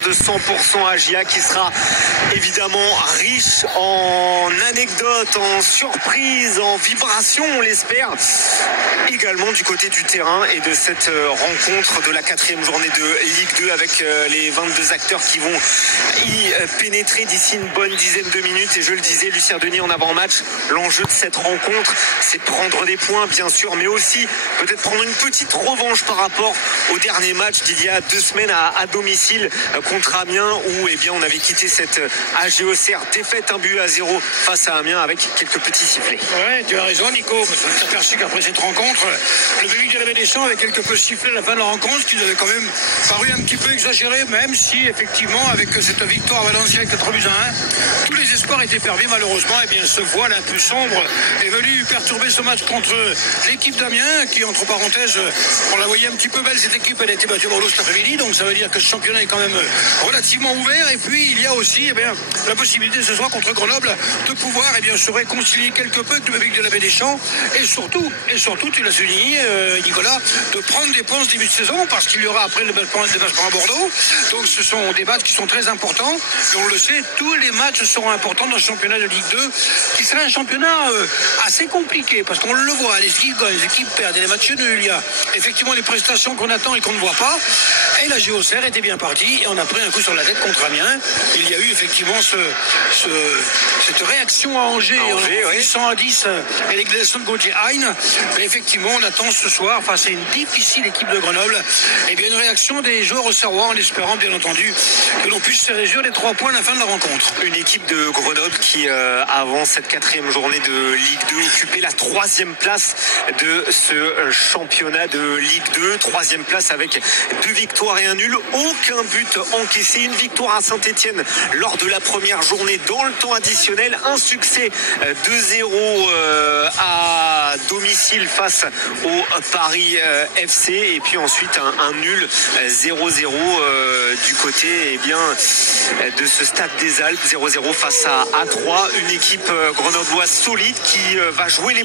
De 100% AGIA qui sera évidemment riche en anecdotes, en surprises, en vibrations, on l'espère. Également du côté du terrain et de cette rencontre de la 4e journée de Ligue 2 avec les 22 acteurs qui vont y pénétrer d'ici une bonne dizaine de minutes. Et je le disais, Lucien Denis en avant-match, l'enjeu de cette rencontre, c'est prendre des points bien sûr, mais aussi peut-être prendre une petite revanche par rapport au dernier match d'il y a 2 semaines à domicile contre Amiens où on avait quitté cette AG Auxerre défaite 1-0 face à Amiens avec quelques petits sifflets. Ouais, tu as raison Nico, parce qu'on s'est aperçu qu'après cette rencontre, le public de la Baie des Champs avait quelques peu sifflé à la fin de la rencontre, ce qui nous avait quand même paru un petit peu exagéré, même si effectivement avec cette victoire à Valenciennes 4-1, tous les espoirs étaient permis malheureusement. Ce voile un peu sombre est venu perturber ce match contre l'équipe d'Amiens qui, entre parenthèses, on la voyait un petit peu belle cette équipe, elle a été battue par l'eau cet après-midi, donc ça veut dire que ce championnat est quand même relativement ouvert. Et puis il y a aussi la possibilité ce soir contre Grenoble de pouvoir se réconcilier quelque peu avec le public de la Baie des Champs et surtout tu l'as souligné Nicolas, de prendre des points ce début de saison parce qu'il y aura après le déplacement à Bordeaux, donc ce sont des matchs qui sont très importants et on le sait, tous les matchs seront importants dans le championnat de Ligue 2 qui sera un championnat assez compliqué parce qu'on le voit, les équipes perdent et les matchs nuls, il y a effectivement les prestations qu'on attend et qu'on ne voit pas et la AG Auxerre était bien partie et on a pris un coup sur la tête contre Amiens. Il y a eu effectivement cette réaction à Angers en 100-10 et l'égalisation de Gauthier Hein. Mais effectivement, on attend ce soir, face à une difficile équipe de Grenoble, une réaction des joueurs auxerrois en espérant bien entendu que l'on puisse se réjouir des 3 points à la fin de la rencontre. Une équipe de Grenoble qui, avant cette 4e journée de Ligue 2, occupait la 3e place de ce championnat de Ligue 2. 3e place avec 2 victoires et un nul. Aucun but encaissé. Une victoire à Saint-Etienne lors de la première journée dans le temps additionnel. Un succès 2-0 à domicile face au Paris FC. Et puis ensuite un nul 0-0 du côté de ce stade des Alpes. 0-0 face à A3. Une équipe grenobloise solide qui va jouer les